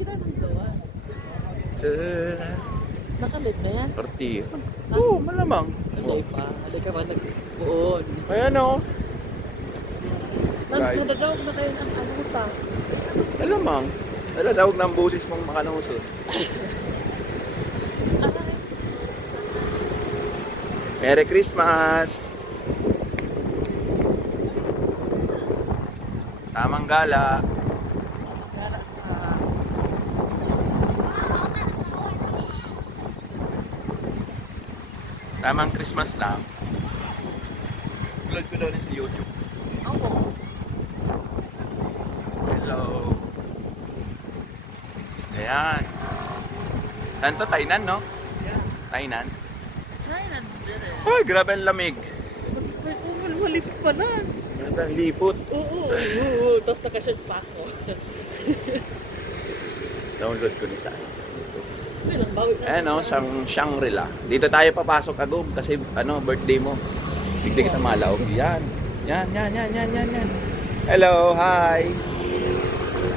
Kita nang gawa. Nakalip na yan. Party. Oo, malamang. Hindi pa. Halika pa nagbuon. Ayan o. Nadadawag na kayo ng ano pa. Malamang. Dalag ng boses mong makanusot. Merry Christmas! Tamang gala. Gala sa... Tamang Christmas lang. Vlog ko daw rin sa YouTube. Ako. Hello. Ayan. Saan to? Tainan, no? Yeah. Tainan. China City. Ay, grabe ang lamig. Malipit pa na. Grabe ang lipot. Oo. Tapos nakashirt pa ako. Download ko ni sa Ilang bawi na. Ayan o, Shangri-La. Dito tayo papasok agum kasi birthday mo. Bigla kita malaog. Yan. Yan. Hello, hi.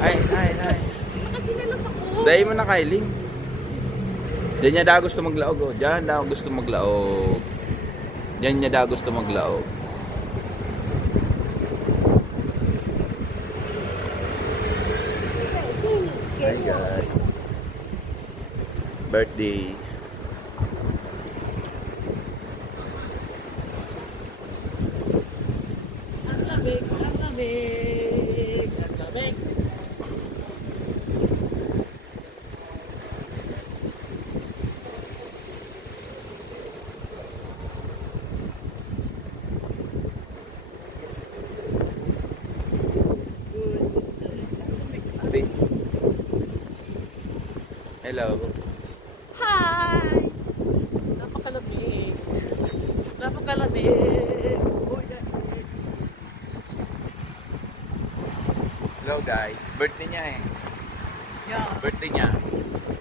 Hi. Nakakinalas ako. Dahil mo na kailing. Diyan niya daw gusto maglaog. Oh. Diyan daw gusto maglaog. Diyan niya daw gusto maglaog. Hi guys. Birthday. Ang lamig, ang lamig, ang lamig. See? Hello. Hi! Napakalamig. Napakalamig. Uy, lamig. Hello guys. Birthday niya eh. Yeah. Birthday niya.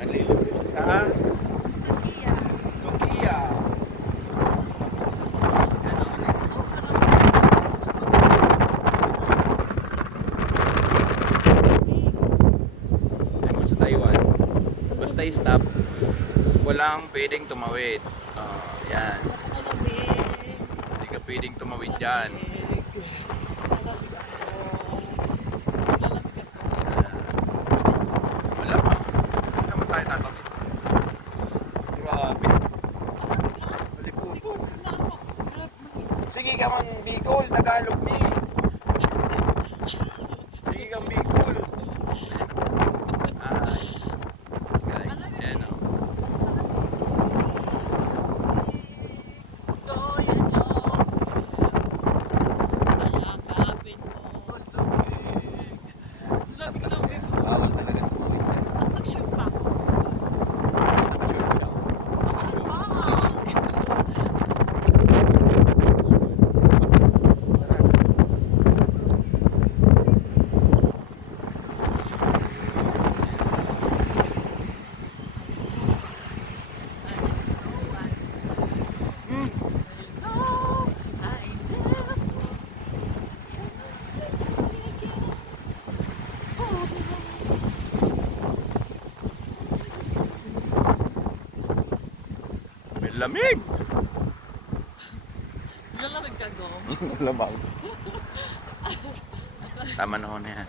Naglilibre siya sa Sa Kia. Nokia. Ano sa Taiwan? Basta i-stop. Walang pwedeng tumawid. Yan. Napakalamig. Hindi ka pwedeng tumawid dyan. Wala pa. Hindi naman tayo tatawid. Grabe. Malipupon. Sige ka man Bicol, Tagalog ni. Sige kang Bicol. Ay. Guys, ayan o. Bawal talaga tumawid dyan. Naka-short siya. May lamig! Lalamig ka, Gom. Lamang. Tama na ho na yan.